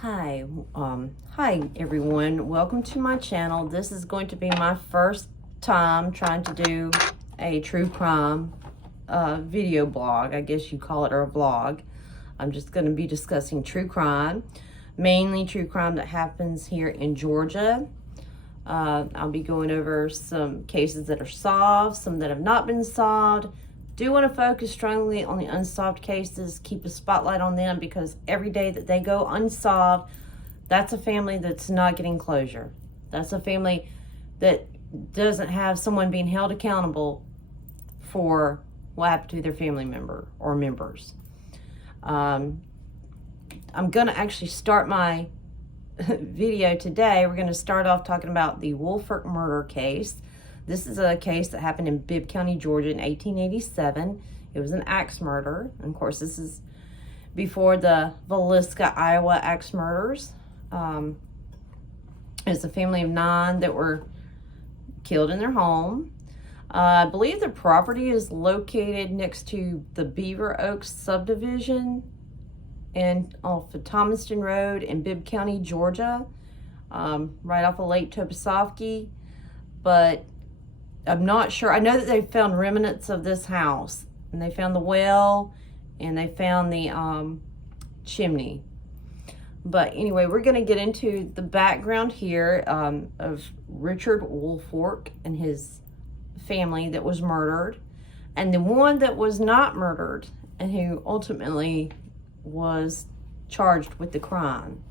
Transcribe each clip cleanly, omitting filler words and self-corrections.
Hi everyone. Welcome to my channel. This is going to be my first time trying to do a true crime video blog, I guess you call it, or a vlog. I'm just going to be discussing true crime, mainly true crime that happens here in Georgia. I'll be going over some cases that are solved, some that have not been solved. Do want to focus strongly on the unsolved cases, keep a spotlight on them, because every day that they go unsolved, that's a family that's not getting closure. That's a family that doesn't have someone being held accountable for what happened to their family member or members. I'm going to actually start my video today. We're going to start off talking about the Woolfolk murder case. This is a case that happened in Bibb County, Georgia in 1887. It was an axe murder. And of course, this is before the Villisca, Iowa axe murders. It's a family of 9 that were killed in their home. I believe the property is located next to the Beaver Oaks subdivision and off of Thomaston Road in Bibb County, Georgia, right off of Lake Toposophy. But I'm not sure. I know that they found remnants of this house, and they found the well, and they found the chimney. But anyway, we're going to get into the background here of Richard Woolfolk and his family that was murdered, and the one that was not murdered and who ultimately was charged with the crime.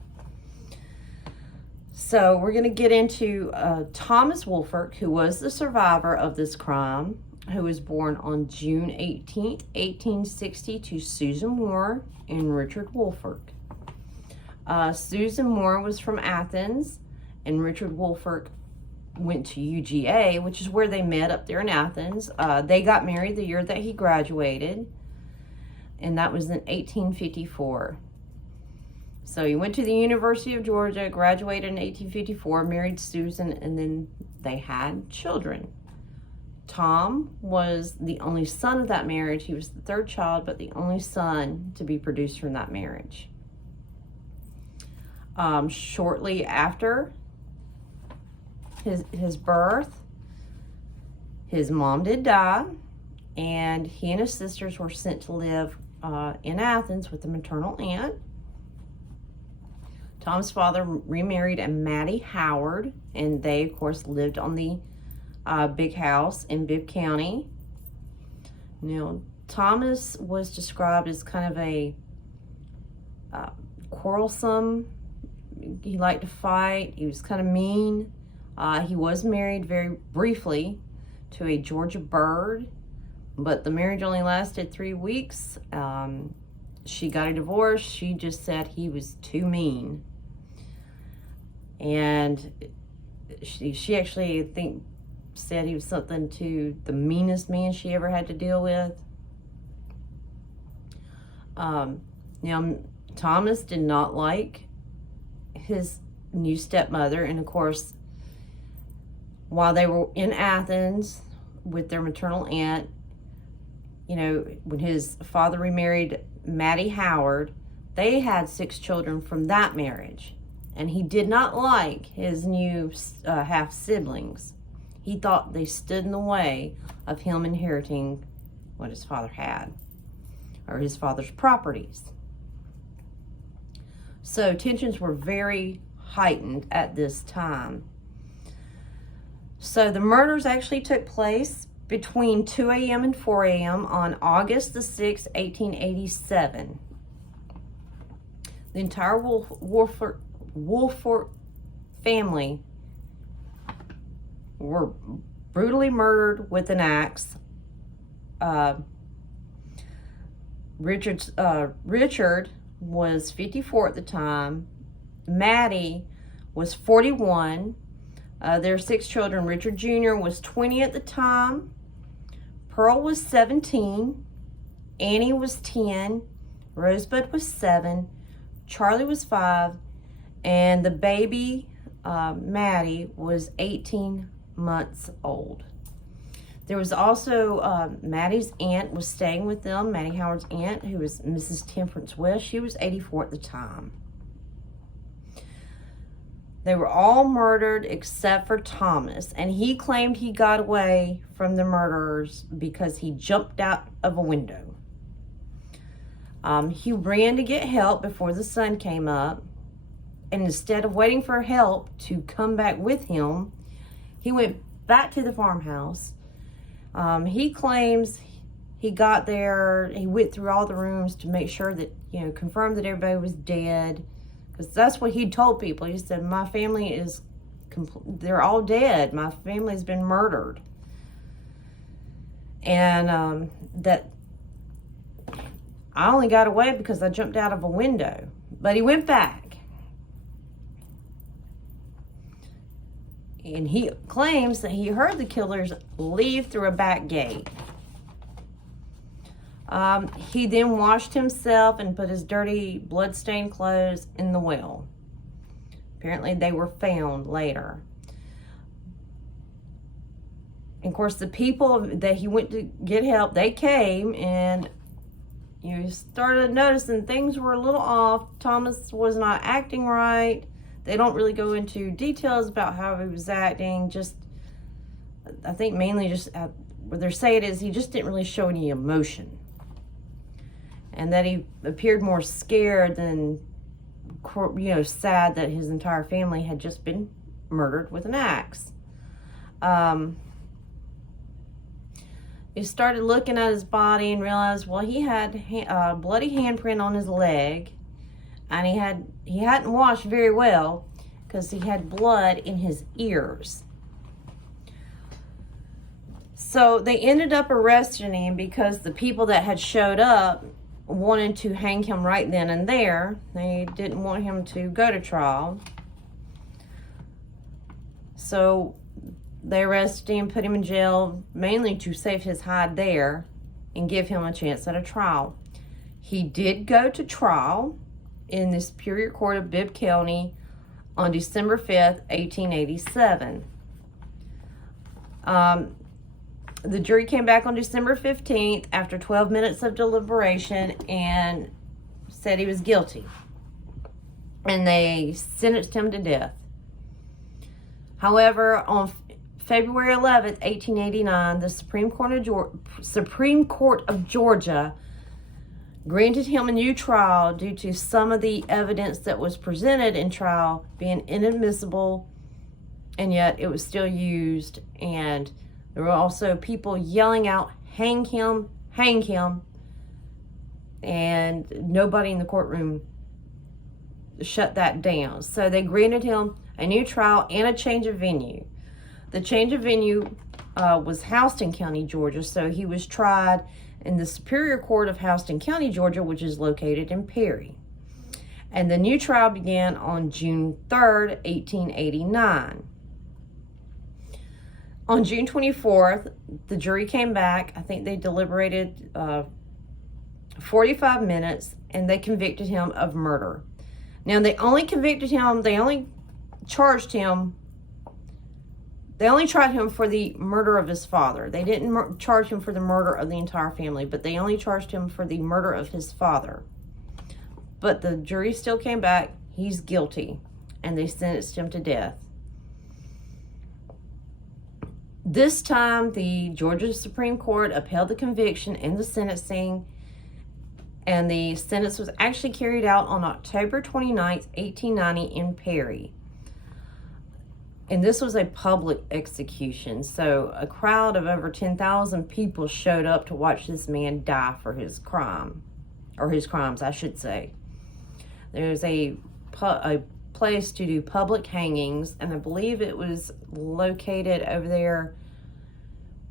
So we're going to get into Thomas Woolfolk, who was the survivor of this crime, who was born on June 18th, 1860 to Susan Moore and Richard Woolfolk. Susan Moore was from Athens, and Richard Woolfolk went to UGA, which is where they met up there in Athens. They got married the year that he graduated, and that was in 1854. So he went to the University of Georgia, graduated in 1854, married Susan, and then they had children. Tom was the only son of that marriage. He was the 3rd child, but the only son to be produced from that marriage. Shortly after his birth, his mom did die, and he and his sisters were sent to live in Athens with a maternal aunt. Tom's father remarried a Maddie Howard, and they, of course, lived on the big house in Bibb County. Now, Thomas was described as kind of a quarrelsome. He liked to fight. He was kind of mean. He was married very briefly to a Georgia Bird, but the marriage only lasted 3 weeks. She got a divorce. She just said he was too mean. And she actually, I think, said he was something to the meanest man she ever had to deal with. Now, Thomas did not like his new stepmother, and of course, while they were in Athens with their maternal aunt, you know, when his father remarried Maddie Howard, they had 6 children from that marriage. And he did not like his new half-siblings. He thought they stood in the way of him inheriting what his father had, or his father's properties. So tensions were very heightened at this time. So the murders actually took place between 2 a.m. and 4 a.m. on August the 6th, 1887. The entire Woolfolk family were brutally murdered with an axe. Richard was 54 at the time. Maddie was 41. Their 6 children. Richard Jr. was 20 at the time. Pearl was 17. Annie was 10. Rosebud was 7. Charlie was 5. And the baby, Maddie, was 18 months old. There was also Maddie's aunt was staying with them, Maddie Howard's aunt, who was Mrs. Temperance West. She was 84 at the time. They were all murdered except for Thomas, and he claimed he got away from the murderers because he jumped out of a window. He ran to get help before the sun came up, and instead of waiting for help to come back with him, he went back to the farmhouse. He claims he got there, he went through all the rooms to make sure that, confirm that everybody was dead. Because that's what he told people. He said, my family is, they're all dead. My family's been murdered. And that I only got away because I jumped out of a window. But he went back. And he claims that he heard the killers leave through a back gate. He then washed himself and put his dirty, blood-stained clothes in the well. Apparently, they were found later. And of course, the people that he went to get help, they came and started noticing things were a little off. Thomas was not acting right. They don't really go into details about how he was acting. Just, I think mainly just what they're saying is he just didn't really show any emotion. And that he appeared more scared than, sad that his entire family had just been murdered with an axe. He started looking at his body and realized, well, he had a bloody handprint on his leg, and he hadn't washed very well because he had blood in his ears. So they ended up arresting him because the people that had showed up wanted to hang him right then and there. They didn't want him to go to trial. So they arrested him, put him in jail, mainly to save his hide there and give him a chance at a trial. He did go to trial in the Superior Court of Bibb County on December 5th, 1887. The jury came back on December 15th after 12 minutes of deliberation and said he was guilty. And they sentenced him to death. However, on February 11th, 1889, the Supreme Court of Georgia granted him a new trial due to some of the evidence that was presented in trial being inadmissible, and yet it was still used. And there were also people yelling out, hang him, hang him. And nobody in the courtroom shut that down. So they granted him a new trial and a change of venue. The change of venue was Houston County, Georgia. So he was tried in the Superior Court of Houston County, Georgia, which is located in Perry. And the new trial began on June 3rd, 1889. On June 24th, the jury came back. I think they deliberated 45 minutes, and they convicted him of murder. Now, they only tried him for the murder of his father. They didn't charge him for the murder of the entire family, but they only charged him for the murder of his father. But the jury still came back. He's guilty, and they sentenced him to death. This time, the Georgia Supreme Court upheld the conviction and the sentencing, and the sentence was actually carried out on October 29th, 1890 in Perry. And this was a public execution, so a crowd of over 10,000 people showed up to watch this man die for his crime, or his crimes, I should say. There's a place to do public hangings, and I believe it was located over there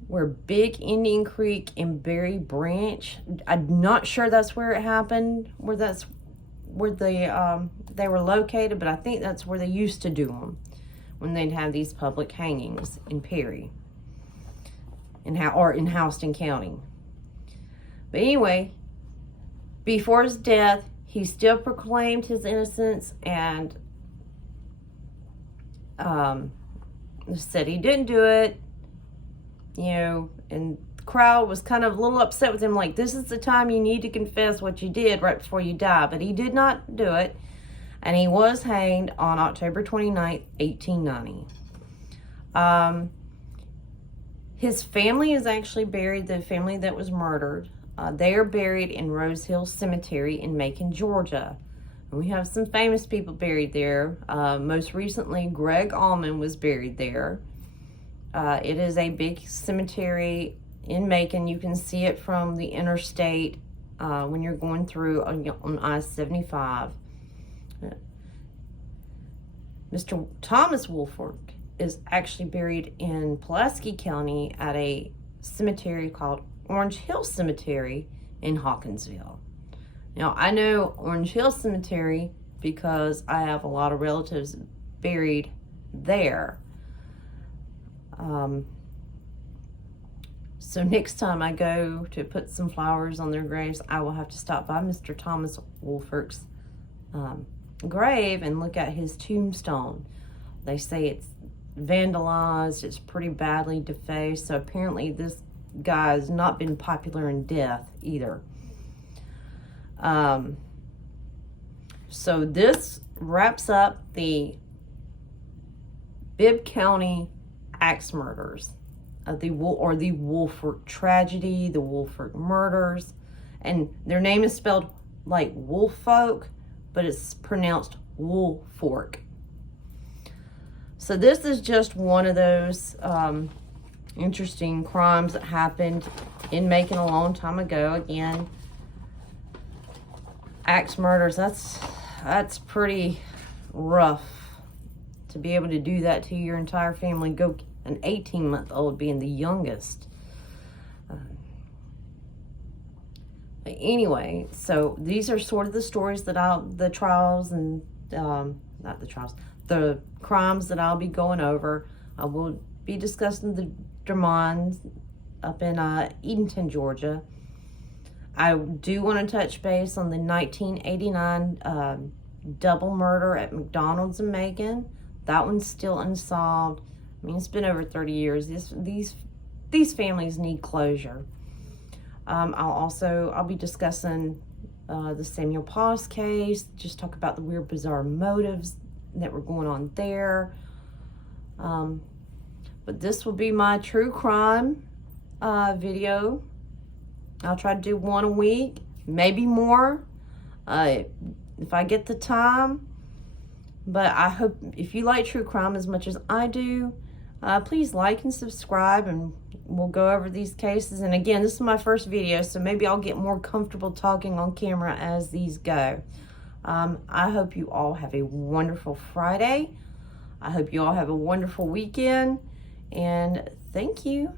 where Big Indian Creek and Berry Branch. I'm not sure that's where it happened, where they were located, but I think that's where they used to do them when they'd have these public hangings in Perry or in Houston County. But anyway, before his death, he still proclaimed his innocence and said he didn't do it, and the crowd was kind of a little upset with him, like, this is the time you need to confess what you did right before you die. But he did not do it. and he was hanged on October 29th, 1890. His family is actually buried, the family that was murdered. They are buried in Rose Hill Cemetery in Macon, Georgia. And we have some famous people buried there. Most recently, Greg Allman was buried there. It is a big cemetery in Macon. You can see it from the interstate when you're going through on I-75. Mr. Thomas Woolfolk is actually buried in Pulaski County at a cemetery called Orange Hill Cemetery in Hawkinsville. Now, I know Orange Hill Cemetery because I have a lot of relatives buried there. So next time I go to put some flowers on their graves, I will have to stop by Mr. Thomas Woolfolk's grave and look at his tombstone. They say it's vandalized, it's pretty badly defaced, so apparently this guy has not been popular in death either. So this wraps up the Bibb County axe murders, the Woolfolk tragedy, the Woolfolk murders, and their name is spelled like Woolfolk, but it's pronounced Woolfolk. So this is just one of those interesting crimes that happened in Macon a long time ago. Again, axe murders, that's pretty rough to be able to do that to your entire family. Go an 18-month-old being the youngest. But anyway, so these are sort of the stories that the crimes that I'll be going over. I will be discussing the Drummond's up in Edenton, Georgia. I do want to touch base on the 1989 double murder at McDonald's in Macon. That one's still unsolved. I mean, it's been over 30 years. These families need closure. I'll be discussing the Samuel Paz case, just talk about the weird, bizarre motives that were going on there. But this will be my true crime video. I'll try to do one a week, maybe more, if I get the time. But I hope if you like true crime as much as I do, please like and subscribe, and we'll go over these cases. And again, this is my first video, so maybe I'll get more comfortable talking on camera as these go. I hope you all have a wonderful Friday. I hope you all have a wonderful weekend, and thank you.